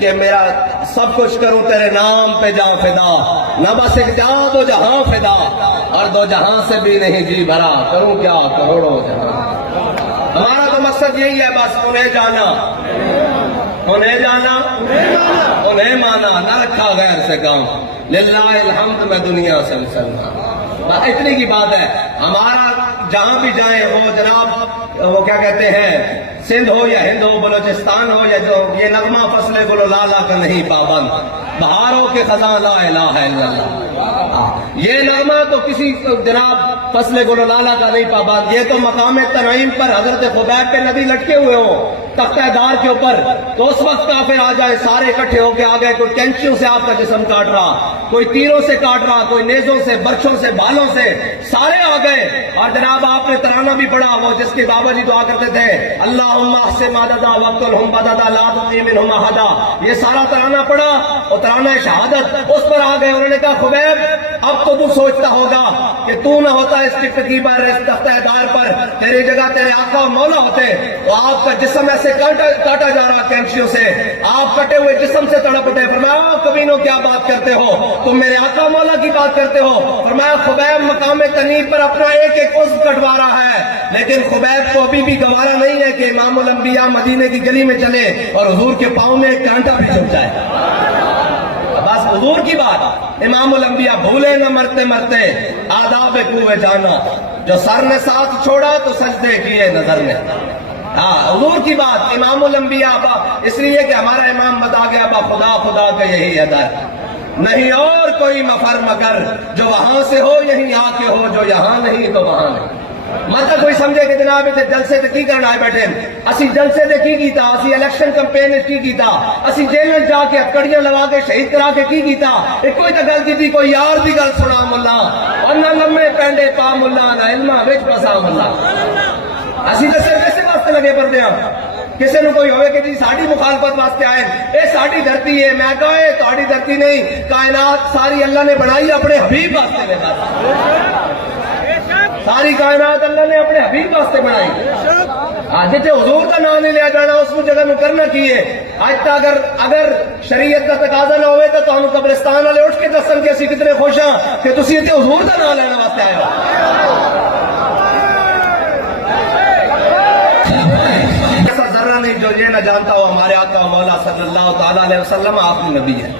کہ میرا سب کچھ کروں تیرے نام پہ جاں فدا، نہ بس ایک جاں دو جہاں فدا، اور دو جہاں سے بھی نہیں جی بھرا، کروں کیا کروڑوں جہاں۔ ہمارا تو مقصد یہی ہے، بس انہیں جانا انہیں جانا انہیں مانا، نہ رکھا غیر سے کام، للہ الحمد میں دنیا سے مسلمان۔ اتنی کی بات ہے، ہمارا جہاں بھی جائیں ہو جناب، وہ کیا کہتے ہیں، سندھ ہو یا ہند ہو، بلوچستان ہو یا جو یہ نغمہ فصل گلو لالا کا نہیں پابند، بہاروں کے خزاں لا الہ الا اللہ، یہ نغمہ تو کسی جناب فصل گلو لالا کا نہیں پابند، یہ تو مقام تنعیم پر حضرت خبیب پہ نبی لٹکے ہوئے ہوں تختہ دار کے اوپر، تو اس وقت کافر آ جائے، سارے اکٹھے ہو کے آ گئے، کوئی کینچیوں سے آپ کا جسم کاٹ رہا، کوئی تیروں سے کاٹ رہا، کوئی نیزوں سے، برچھوں سے، بالوں سے، سارے آ گئے، اور جناب آپ نے ترانہ بھی پڑھا، وہ جس کے بابا جی دعا کرتے تھے، اللہم احسن مددا وقتلہم بددا لا تطیع منہم احدا، یہ سارا ترانہ پڑھا اور ترانہ شہادت اس پر آ گئے۔ انہوں نے کہا خبیب اب تو سوچتا ہوگا کہ تو نہ ہوتا اس ٹکٹ کی پر، اس تختہ دار پر، تیری جگہ تیرے آقا و مولا ہوتے، تو آپ کا جسم ایسے کاٹا جا رہا کینچیوں سے، آپ کٹے ہوئے جسم سے تڑپ اٹھے۔ فرمایا کبینوں کیا بات کرتے ہو، تم میرے آقا مولا کی بات کرتے ہو۔ فرمایا خبیب مقام تنعیم پر اپنا ایک ایک عضو کٹوا رہا ہے، لیکن خبیب کو ابھی بھی گوارا نہیں ہے کہ امام الانبیاء مدینے کی گلی میں چلے اور حضور کے پاؤں میں ایک کانٹا بھی چھپ جائے۔ بس حضور کی بات، امام الانبیاء بھولے نہ مرتے مرتے آداب کوے جانا، جو سر نے ساتھ چھوڑا تو سجدے کیے نظر نے۔ حضور کی بات، امام الانبیاء اس لیے کہ ہمارا امام بتا گیا با خدا خدا کا یہی ادر، نہیں اور کوئی مفر مگر، جو وہاں سے ہو یہیں آ کے ہو، جو یہاں نہیں تو وہاں نہیں۔ مطلب کوئی سمجھے کہ جناب اتنے جلسے تے کی کرنا ہے بیٹھے، اسی جلسے تے کی کیتا، اسی الیکشن کمپین کی کیتا، اسی جیلن جا کے کڑیاں لگا کے شہید کرا کے کی کیتا، ایک کوئی تا گل کی کوئی یار دی گل سنا ملا، اور نہ لمے پینڈے پا ملا، نہ علمہ وچ پسا ملا۔ اسی تے صرف اسے واسطے لگے پردے ہاں، کسی نے کوئی ہوئے کہ جی ساڑی مخالفت واسطے آئے، اے ساڑی دھرتی ہے، میں کہا اے تہاڑی دھرتی نہیں، کائنات ساری اللہ نے بنائی اپنے حبیب واسطے نے، ساری کائنات اللہ نے اپنے حبیب واسطے بنائی۔ جتنے حضور کا نام نہیں لیا جانا اس کو جگہ میں کرنا کیے۔ آج تک اگر شریعت کا تقاضا نہ ہوئے تو تمہیں قبرستان والے اٹھ کے دسن کہ اسی کتنے خوش ہاں کہ تسی اتنے حضور کا نام لینا واسطے آئے ہو۔ ایسا ذرہ نہیں جو یہ نہ جانتا ہو ہمارے آقا مولا صلی اللہ تعالیٰ علیہ وسلم آخری نبی ہے،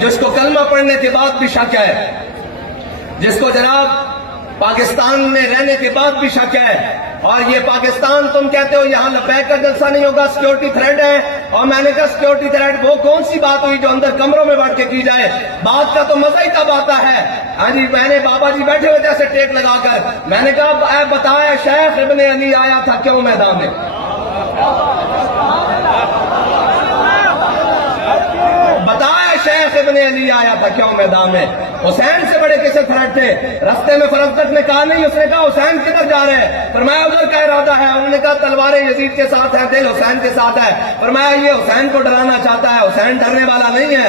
جس کو کلمہ پڑھنے کے بعد بھی شک ہے، جس کو جناب پاکستان میں رہنے کے بعد بھی شک ہے، اور یہ پاکستان تم کہتے ہو یہاں لبیک کا جلسہ نہیں ہوگا، سیکیورٹی تھریٹ ہے، اور میں نے کہا سیکیورٹی تھریٹ وہ کون سی بات ہوئی جو اندر کمروں میں بیٹھ کے کی جائے، بات کا تو مزہ ہی تب آتا ہے۔ ہاں جی، میں نے بابا جی بیٹھے ہوئے تھے ایسے ٹیک لگا کر، میں نے کہا اے بتایا شیخ ابن علی آیا تھا کیوں میدان میں، بتایا شیخ ابن علی آیا تھا کیوں میدان میں۔ حسین سے بڑے کسے تھریٹ تھے، رستے میں فرزدق نے کہا نہیں، اس نے کہا حسین کدھر جا رہے ہیں، فرمایا ادھر کا ارادہ ہے، انہوں نے کہا تلواریں یزید کے ساتھ ہیں، دل حسین کے ساتھ ہے، فرمایا یہ حسین کو ڈرانا چاہتا ہے، حسین ڈرنے والا نہیں ہے۔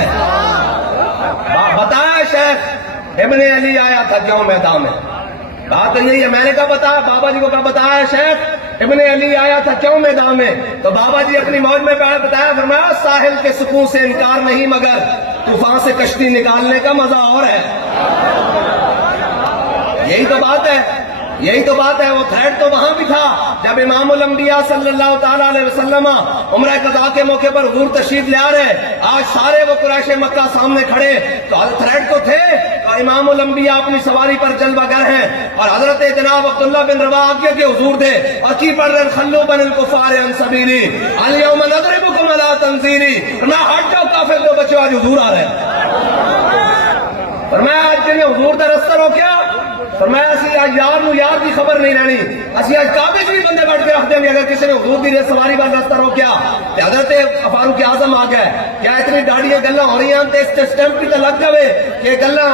بتایا شیخ ابن علی آیا تھا کیوں میدان میں، بات نہیں ہے۔ میں نے کہا بتا، بابا جی کو کہا بتایا شیخ ابن علی آیا تھا کیوں میدان میں، تو بابا جی اپنی موج میں بتایا، فرمایا ساحل کے سکون سے انکار نہیں مگر طوفان سے کشتی نکالنے کا مزہ اور ہے۔ یہی تو بات ہے، یہی تو بات ہے۔ وہ تھریٹ تو وہاں بھی تھا جب امام الانبیاء صلی اللہ تعالیٰ علیہ وسلم عمرہ قضاء کے موقع پر حضور تشریف لے آ رہے، آج سارے وہ قریش مکہ سامنے کھڑے، تو تھریٹ تو تھے، اور امام الانبیاء اپنی سواری پر جلوہ گر ہیں، اور حضرت جناب عبداللہ بن رواحہ آگے کے حضور تھے، اور کی پڑھ رہے خلو بن الکفار عن سبیلی الیوم نضربکم علی تنزیلی، فرمایا ہٹ جاؤ کافر دو بچوں، آج حضور آ رہے ہیں۔ فرمایا آج جنہیں حضور دا رستہ روکیا، فرمایا اسی آج یار نو یار دی خبر نہیں رہنی، اسی آج کعبے بھی بندے بیٹھ کے رکھ دیں گے اگر کسی نے حضور دی سواری پر رستہ روکیا۔ حضرت فاروق اعظم آ گئے، کیا اتنی ڈاڑیاں گلاں ہو رہی ہیں تے اس سٹیمپ بھی تو لگ گئے کہ گلاں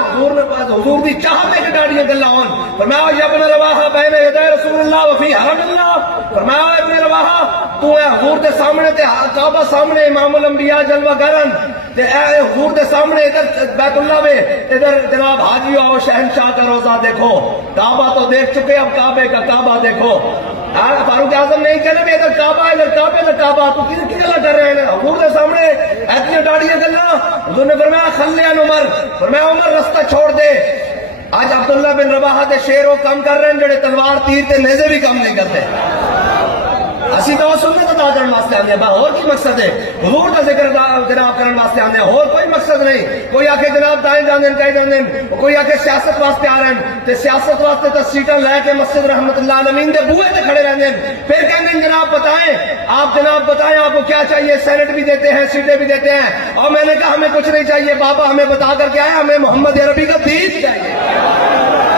حضور دی چاہت ہے کہ ڈاڑیاں گلاں ہون۔ فرمایا یا ابن رواحہ بین یدی رسول اللہ وفی حرم اللہ، فرمایا ابن رواحہ تو ہے حضور دے سامنے تے کعبہ سامنے امام الانبیاء جلوہ گرن، تے اے حضور دے سامنے ادھر بیت اللہ میں ادھر جناب حاجی اور شہنشاہ کا روزہ دیکھو، کعبہ تو دیکھ چکے، اب کعبے کا کعبہ دیکھو۔ فاروق اعظم نہیں کہنا بھی ادھر کعبہ ادھر کعبے ادھر کعبہ، تو کی گلا کر رہے ہیں حضور دے سامنے ایتنی ڈاڑیاں گلا۔ حضور نے فرمایا خلیان عمر، فرمایا عمر رستہ چھوڑ دے۔ آج عبداللہ بن رواحہ دے شیر وہ کم کر رہے ہیں جڑے تلوار تیر تے نیزے بھی کم نہیں کرتے۔ اسی تو سنت ادا کرنے واسطے آنے ہیں، اور کی مقصد ہے؟ حضور کا ذکر جناب کرنے واسطے آنے ہیں، اور کوئی مقصد نہیں۔ کوئی آ کے جناب دائیں جانے کہیں جانے، کوئی آ کے سیاست واسطے آ رہے ہیں تے سیاست واسطے تو سیٹاں لے کے مسجد رحمت اللہ عالمین دے بوئے تے کھڑے رہتے ہیں، پھر کہتے ہیں جناب بتائیں، آپ جناب بتائیں آپ کو کیا چاہیے؟ سینٹ بھی دیتے ہیں، سیٹیں بھی دیتے ہیں، اور میں نے کہا ہمیں کچھ نہیں چاہیے بابا، ہمیں بتا کر کے آیا ہمیں محمد عربی کا دین چاہیے۔